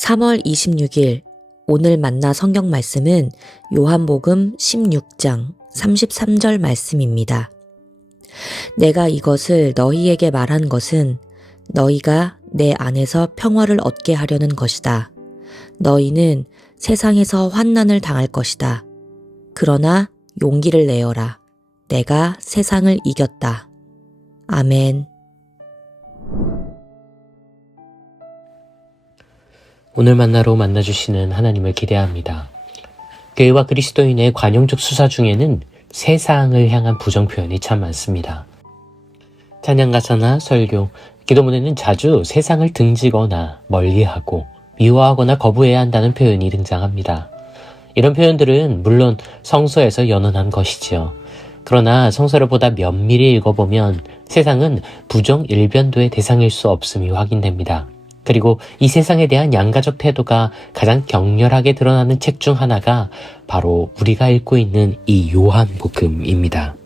3월 26일 오늘 만나 성경 말씀은 요한복음 16장 33절 말씀입니다. 내가 이것을 너희에게 말한 것은 너희가 내 안에서 평화를 얻게 하려는 것이다. 너희는 세상에서 환난을 당할 것이다. 그러나 용기를 내어라. 내가 세상을 이겼다. 아멘. 오늘 만나로 만나주시는 하나님을 기대합니다. 교회와 그리스도인의 관용적 수사 중에는 세상을 향한 부정 표현이 참 많습니다. 찬양가사나 설교, 기도문에는 자주 세상을 등지거나 멀리하고 미워하거나 거부해야 한다는 표현이 등장합니다. 이런 표현들은 물론 성서에서 연언한 것이지요. 그러나 성서를 보다 면밀히 읽어보면 세상은 부정 일변도의 대상일 수 없음이 확인됩니다. 그리고 이 세상에 대한 양가적 태도가 가장 격렬하게 드러나는 책 중 하나가 바로 우리가 읽고 있는 이 요한복음입니다.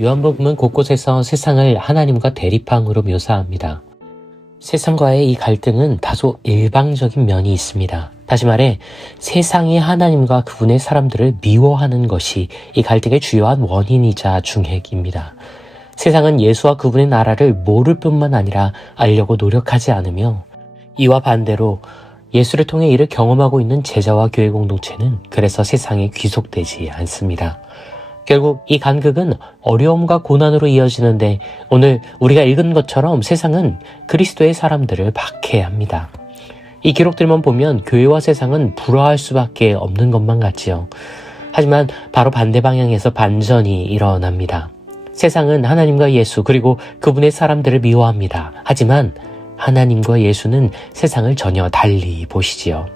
요한복음은 곳곳에서 세상을 하나님과 대립항으로 묘사합니다. 세상과의 이 갈등은 다소 일방적인 면이 있습니다. 다시 말해 세상이 하나님과 그분의 사람들을 미워하는 것이 이 갈등의 주요한 원인이자 중핵입니다. 세상은 예수와 그분의 나라를 모를 뿐만 아니라 알려고 노력하지 않으며 이와 반대로 예수를 통해 이를 경험하고 있는 제자와 교회 공동체는 그래서 세상에 귀속되지 않습니다. 결국 이 간극은 어려움과 고난으로 이어지는데 오늘 우리가 읽은 것처럼 세상은 그리스도의 사람들을 박해합니다. 이 기록들만 보면 교회와 세상은 불화할 수밖에 없는 것만 같지요. 하지만 바로 반대 방향에서 반전이 일어납니다. 세상은 하나님과 예수 그리고 그분의 사람들을 미워합니다. 하지만 하나님과 예수는 세상을 전혀 달리 보시지요.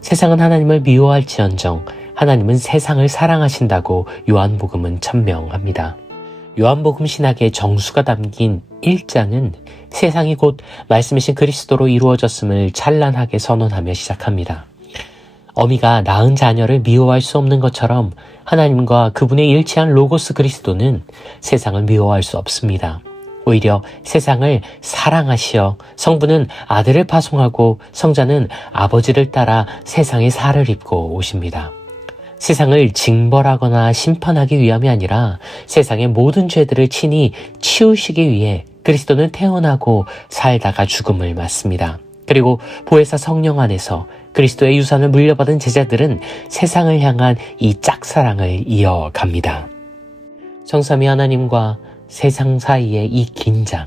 세상은 하나님을 미워할지언정 하나님은 세상을 사랑하신다고 요한복음은 천명합니다. 요한복음 신학의 정수가 담긴 1장은 세상이 곧 말씀이신 그리스도로 이루어졌음을 찬란하게 선언하며 시작합니다. 어미가 낳은 자녀를 미워할 수 없는 것처럼 하나님과 그분의 일치한 로고스 그리스도는 세상을 미워할 수 없습니다. 오히려 세상을 사랑하시어 성부는 아들을 파송하고 성자는 아버지를 따라 세상의 살을 입고 오십니다. 세상을 징벌하거나 심판하기 위함이 아니라 세상의 모든 죄들을 친히 치우시기 위해 그리스도는 태어나고 살다가 죽음을 맞습니다. 그리고 보혜사 성령 안에서 그리스도의 유산을 물려받은 제자들은 세상을 향한 이 짝사랑을 이어갑니다. 성삼위 하나님과 세상 사이의 이 긴장,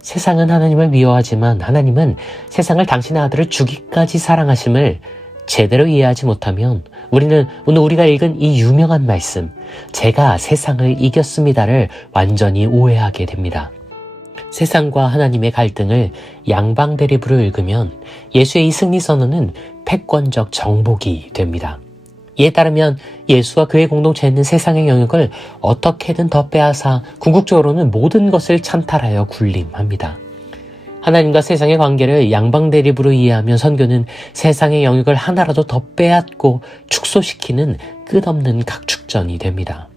세상은 하나님을 미워하지만 하나님은 세상을 당신의 아들을 주기까지 사랑하심을 제대로 이해하지 못하면 우리는 오늘 우리가 읽은 이 유명한 말씀, 제가 세상을 이겼습니다를 완전히 오해하게 됩니다. 세상과 하나님의 갈등을 양방 대립으로 읽으면 예수의 이 승리 선언은 패권적 정복이 됩니다. 이에 따르면 예수와 그의 공동체는 세상의 영역을 어떻게든 더 빼앗아 궁극적으로는 모든 것을 찬탈하여 군림합니다. 하나님과 세상의 관계를 양방 대립으로 이해하면 선교는 세상의 영역을 하나라도 더 빼앗고 축소시키는 끝없는 각축전이 됩니다.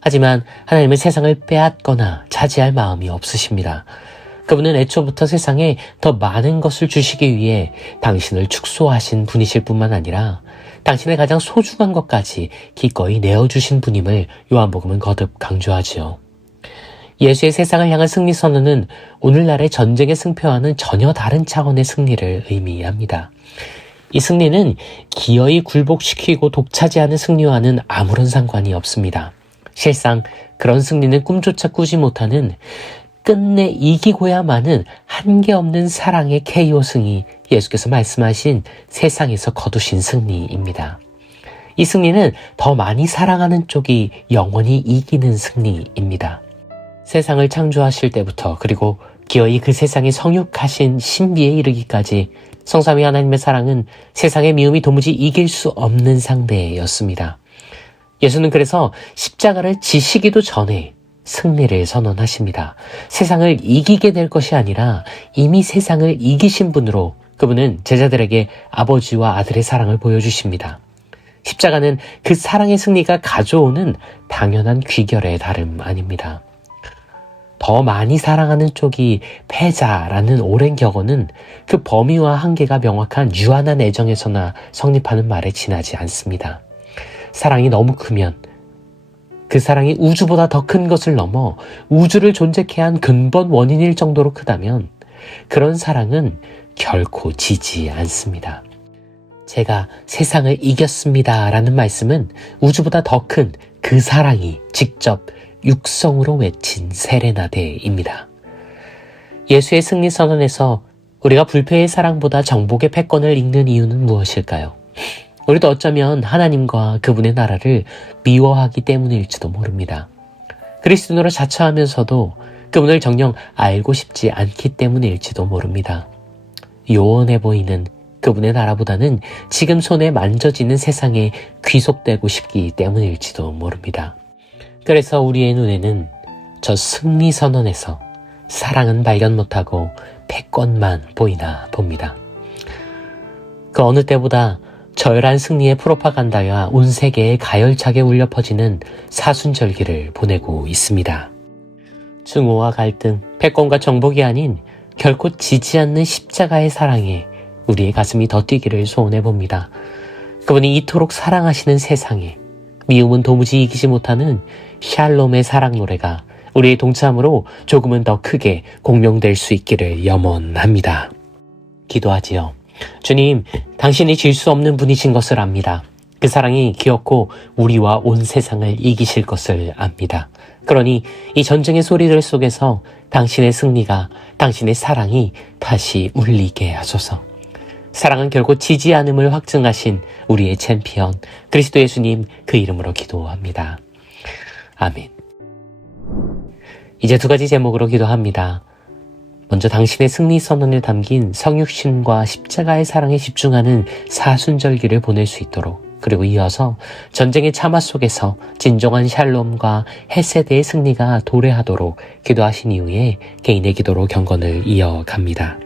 하지만 하나님은 세상을 빼앗거나 차지할 마음이 없으십니다. 그분은 애초부터 세상에 더 많은 것을 주시기 위해 당신을 축소하신 분이실 뿐만 아니라 당신의 가장 소중한 것까지 기꺼이 내어주신 분임을 요한복음은 거듭 강조하지요. 예수의 세상을 향한 승리 선언은 오늘날의 전쟁의 승패와는 전혀 다른 차원의 승리를 의미합니다. 이 승리는 기어이 굴복시키고 독차지하는 승리와는 아무런 상관이 없습니다. 실상 그런 승리는 꿈조차 꾸지 못하는 끝내 이기고야만은 한계없는 사랑의 KO승이 예수께서 말씀하신 세상에서 거두신 승리입니다. 이 승리는 더 많이 사랑하는 쪽이 영원히 이기는 승리입니다. 세상을 창조하실 때부터 그리고 기어이 그 세상에 성육하신 신비에 이르기까지 성삼위 하나님의 사랑은 세상의 미움이 도무지 이길 수 없는 상대였습니다. 예수는 그래서 십자가를 지시기도 전에 승리를 선언하십니다. 세상을 이기게 될 것이 아니라 이미 세상을 이기신 분으로 그분은 제자들에게 아버지와 아들의 사랑을 보여주십니다. 십자가는 그 사랑의 승리가 가져오는 당연한 귀결의 다름 아닙니다. 더 많이 사랑하는 쪽이 패자라는 오랜 격언은 그 범위와 한계가 명확한 유한한 애정에서나 성립하는 말에 지나지 않습니다. 사랑이 너무 크면 그 사랑이 우주보다 더 큰 것을 넘어 우주를 존재케 한 근본 원인일 정도로 크다면 그런 사랑은 결코 지지 않습니다. 제가 세상을 이겼습니다 라는 말씀은 우주보다 더 큰 그 사랑이 직접 육성으로 외친 세레나데입니다. 예수의 승리 선언에서 우리가 불패의 사랑보다 정복의 패권을 읽는 이유는 무엇일까요? 우리도 어쩌면 하나님과 그분의 나라를 미워하기 때문일지도 모릅니다. 그리스도인으로 자처하면서도 그분을 정녕 알고 싶지 않기 때문일지도 모릅니다. 요원해 보이는 그분의 나라보다는 지금 손에 만져지는 세상에 귀속되고 싶기 때문일지도 모릅니다. 그래서 우리의 눈에는 저 승리 선언에서 사랑은 발견 못하고 패권만 보이나 봅니다. 그 어느 때보다 저열한 승리의 프로파간다가 온 세계에 가열차게 울려 퍼지는 사순절기를 보내고 있습니다. 증오와 갈등, 패권과 정복이 아닌 결코 지지 않는 십자가의 사랑에 우리의 가슴이 더 뛰기를 소원해 봅니다. 그분이 이토록 사랑하시는 세상에 미움은 도무지 이기지 못하는 샬롬의 사랑 노래가 우리의 동참으로 조금은 더 크게 공명될 수 있기를 염원합니다. 기도하지요. 주님, 당신이 질 수 없는 분이신 것을 압니다. 그 사랑이 기었고 우리와 온 세상을 이기실 것을 압니다. 그러니 이 전쟁의 소리들 속에서 당신의 승리가, 당신의 사랑이 다시 울리게 하소서. 사랑은 결코 지지 않음을 확증하신 우리의 챔피언 그리스도 예수님 그 이름으로 기도합니다. 아멘. 이제 두 가지 제목으로 기도합니다. 먼저 당신의 승리 선언에 담긴 성육신과 십자가의 사랑에 집중하는 사순절기를 보낼 수 있도록, 그리고 이어서 전쟁의 참화 속에서 진정한 샬롬과 헤세드의 승리가 도래하도록 기도하신 이후에 개인의 기도로 경건을 이어갑니다.